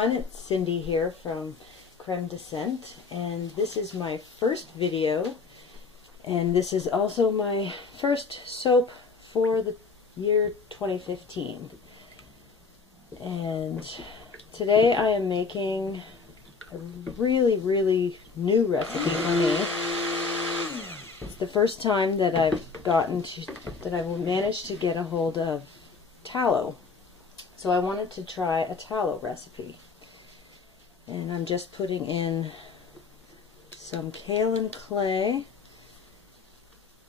everyone, it's Cindy here from Creme Descent, and this is my first video, and this is also my first soap for the year 2015. And today I am making a really new recipe for me. It's the first time that I've managed to get a hold of tallow. So I wanted to try a tallow recipe. And I'm just putting in some kaolin clay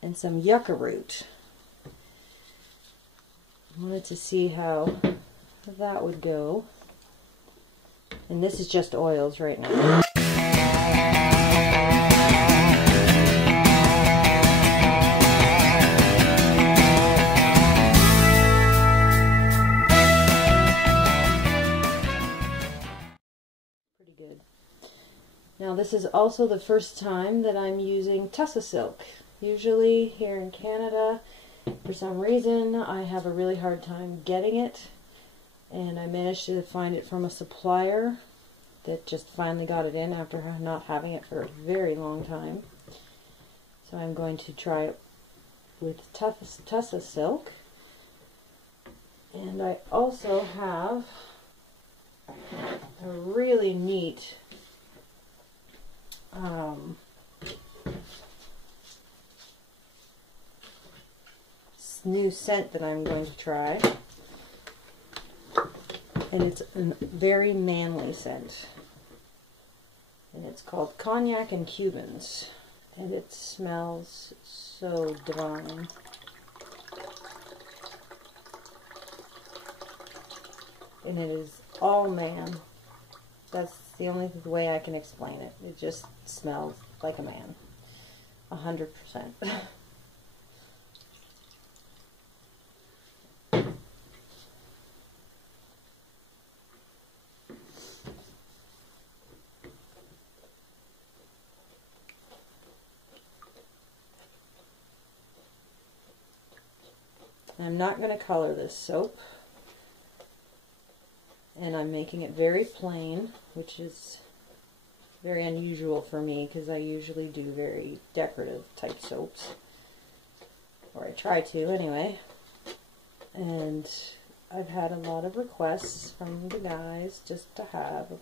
and some yucca root. I wanted to see how that would go. And this is just oils right now. Pretty good. Now this is also the first time that I'm using Tussa silk. Usually here in Canada, for some reason, I have a really hard time getting it. And I managed to find it from a supplier that just finally got it in after not having it for a very long time. So I'm going to try it with Tussa silk. And I also have a really neat new scent that I'm going to try. And it's a very manly scent. And it's called Cognac Cubans. And it smells so divine. And it is all man. That's the only way I can explain it. It just smells like a man. 100%. I'm not going to color this soap, and I'm making it very plain, which is very unusual for me because I usually do very decorative type soaps, or I try to anyway. And I've had a lot of requests from the guys just to have a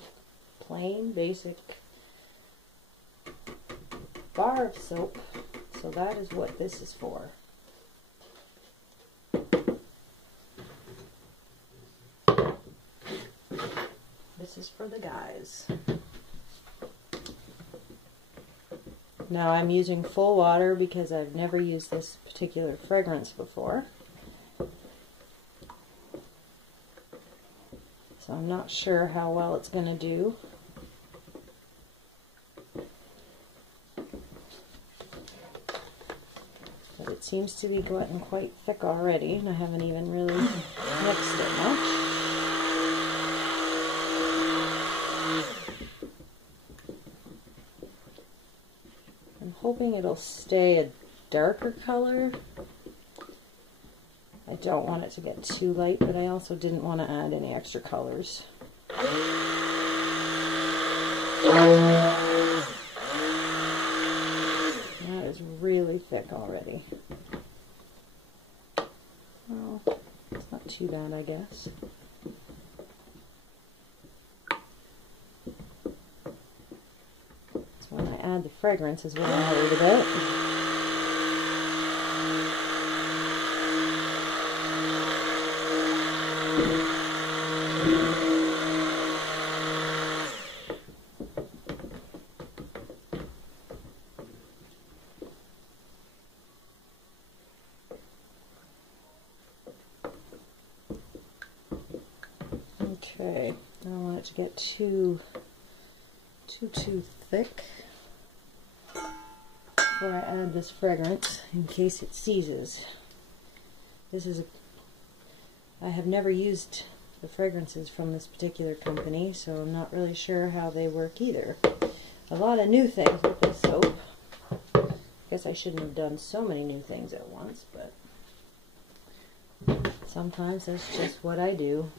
plain basic bar of soap, so that is what this is for. This is for the guys. Now I'm using full water because I've never used this particular fragrance before. So I'm not sure how well it's going to do. But it seems to be getting quite thick already, and I haven't even really mixed it much. I'm hoping it'll stay a darker color. I don't want it to get too light, but I also didn't want to add any extra colors. That is really thick already. Well, it's not too bad, I guess. When I add the fragrance is what I'm worried about. Okay, I don't want it to get too thick before I add this fragrance in case it seizes. I have never used the fragrances from this particular company, so I'm not really sure how they work either. A lot of new things with this soap. I guess I shouldn't have done so many new things at once, but sometimes that's just what I do.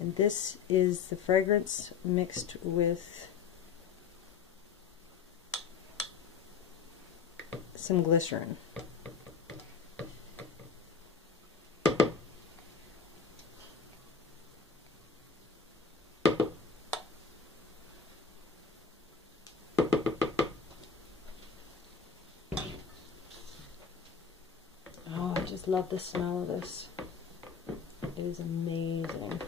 And this is the fragrance mixed with some glycerin. Oh, I just love the smell of this. It is amazing.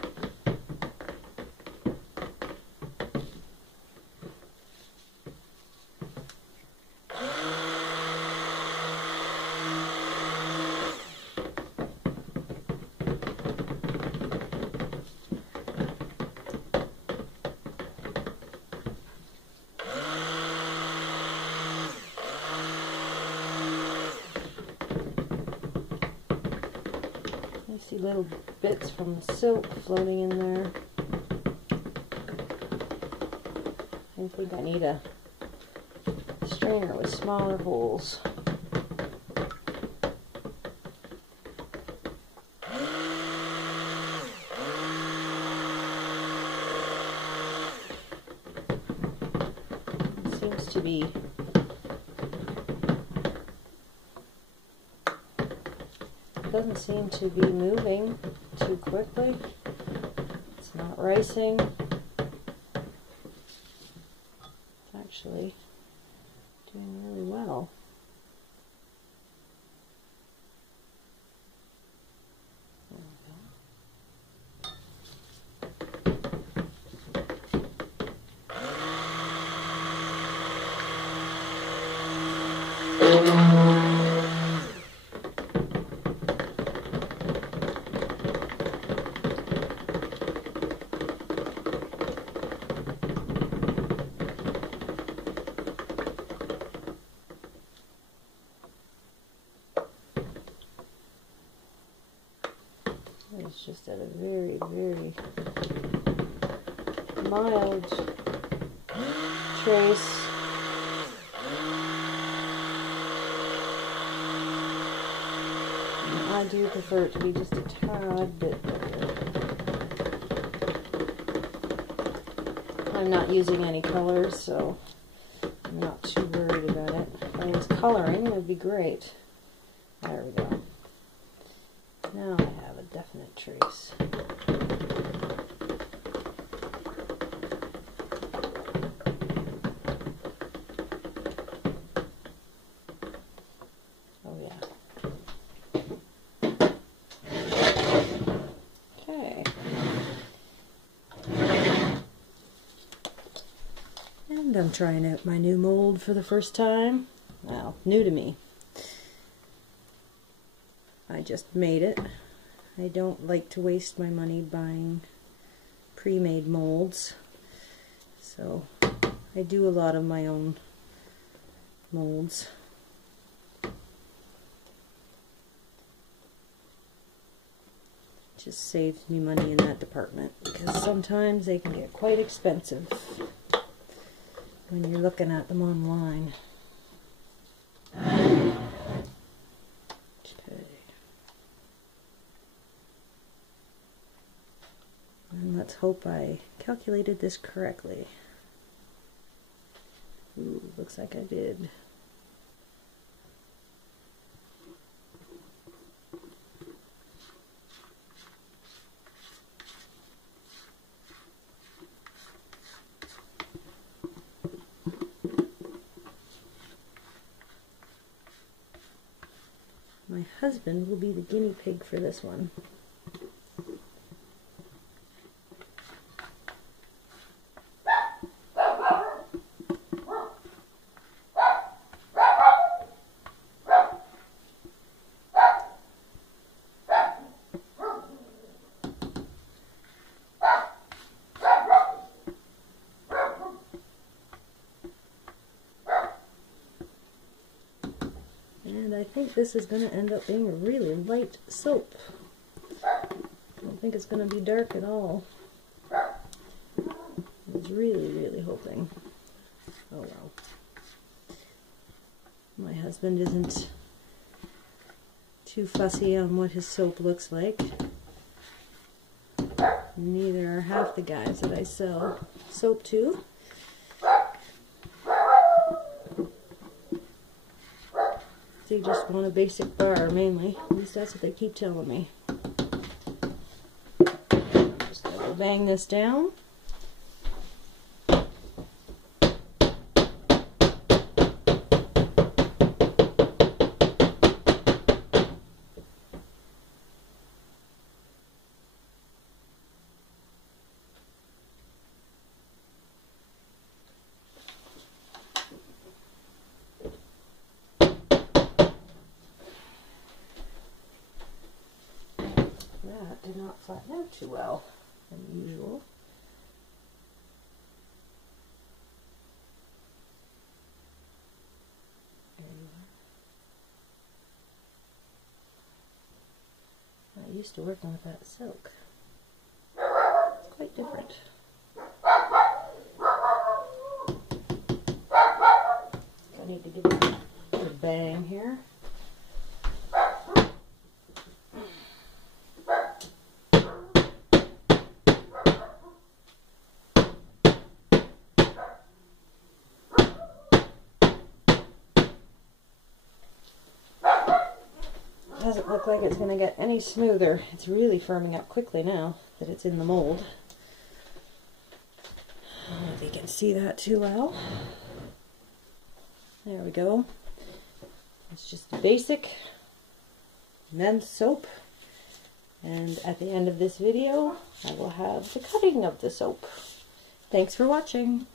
See little bits from the silk floating in there. I think I need a strainer with smaller holes. It seems to be doesn't seem to be moving too quickly. It's not racing. It's actually doing really well. It's just at a very, very mild trace. And I do prefer it to be just a tad bit lighter. I'm not using any colors, so I'm not too worried about it. If I was coloring, it would be great. There we go. Now I have a definite trace. Oh yeah. Okay. And I'm trying out my new mold for the first time. Well, new to me. I just made it. I don't like to waste my money buying pre-made molds, so I do a lot of my own molds. Just saves me money in that department, because sometimes they can get quite expensive when you're looking at them online. And let's hope I calculated this correctly. Ooh, looks like I did. My husband will be the guinea pig for this one. And I think this is going to end up being a really light soap. I don't think it's going to be dark at all. I was really, really hoping. Oh well. My husband isn't too fussy on what his soap looks like. Neither are half the guys that I sell soap to. They just want a basic bar mainly. At least that's what they keep telling me. Just double bang this down. That did not flatten out too well, than usual. There you are. I used to working with that silk. It's quite different. I need to give it a bang here. Doesn't look like it's going to get any smoother. It's really firming up quickly now that it's in the mold. I don't know if you can see that too well. There we go. It's just a basic men's soap. And at the end of this video, I will have the cutting of the soap. Thanks for watching.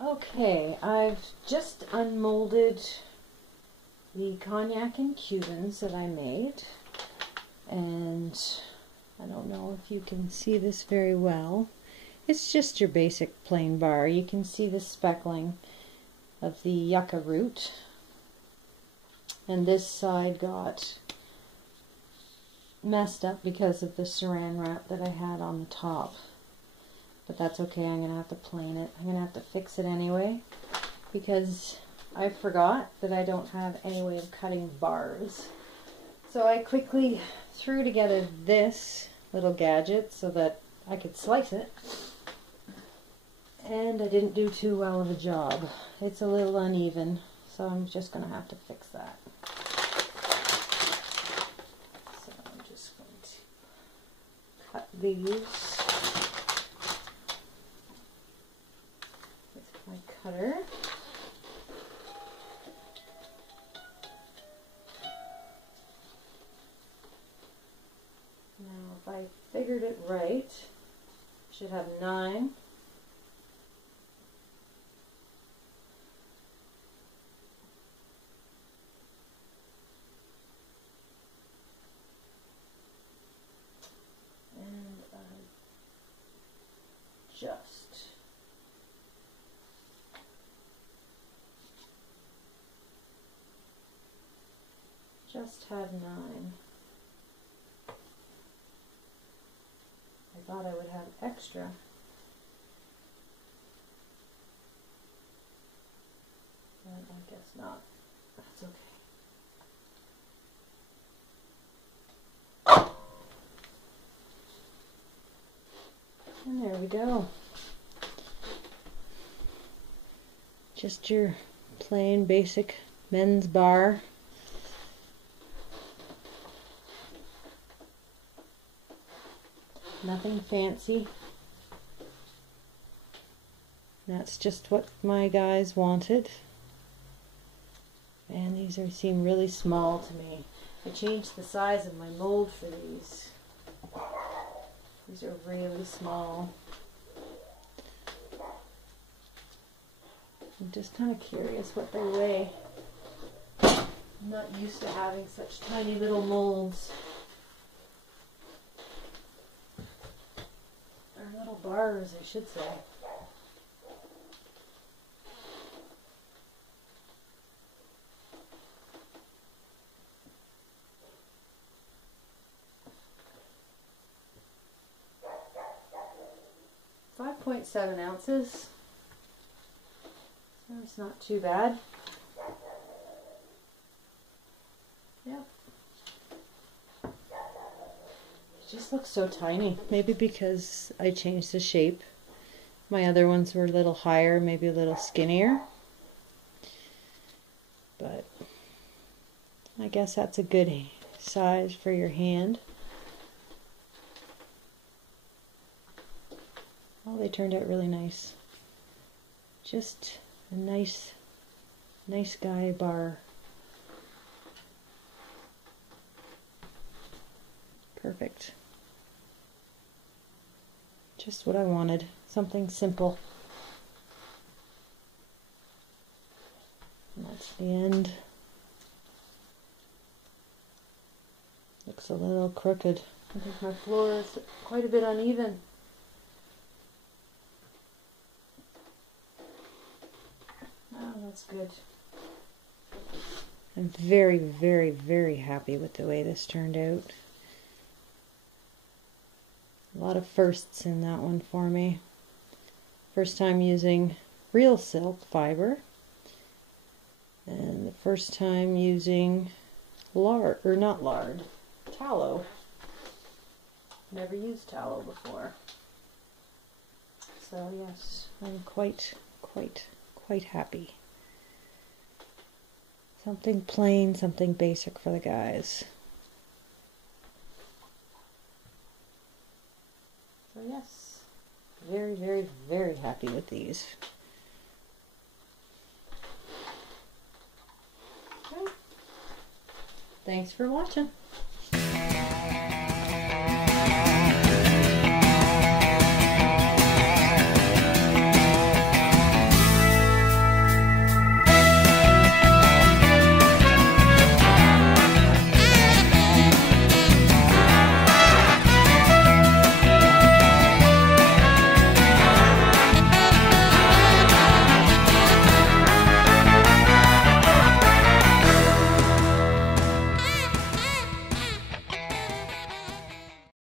Okay, I've just unmolded the Cognac and Cubans that I made, and I don't know if you can see this very well. It's just your basic plain bar. You can see the speckling of the yucca root, and this side got messed up because of the saran wrap that I had on the top. But that's okay, I'm going to have to plane it. I'm going to have to fix it anyway, because I forgot that I don't have any way of cutting bars. So I quickly threw together this little gadget so that I could slice it. And I didn't do too well of a job. It's a little uneven, so I'm just going to have to fix that. So I'm just going to cut these my cutter. Now, if I figured it right, I should have 9. And I just had 9. I thought I would have extra. But I guess not. That's okay. And there we go. Just your plain basic men's bar. Nothing fancy. That's just what my guys wanted. And these seem really small to me. I changed the size of my mold for these. These are really small. I'm just kind of curious what they weigh. I'm not used to having such tiny little molds. Or little bars, I should say. .7 ounces. So it's not too bad. Yep. It just looks so tiny. Maybe because I changed the shape. My other ones were a little higher, maybe a little skinnier. But I guess that's a good size for your hand. Oh, they turned out really nice. Just a nice guy bar. Perfect. Just what I wanted. Something simple. And that's the end. Looks a little crooked. I think my floor is quite a bit uneven. Oh, that's good. I'm very, very, very happy with the way this turned out. A lot of firsts in that one for me. First time using real silk fiber. And the first time using tallow. Never used tallow before. So yes, I'm quite happy. Something plain, something basic for the guys. So yes, very, very, very happy with these. Okay. Thanks for watching.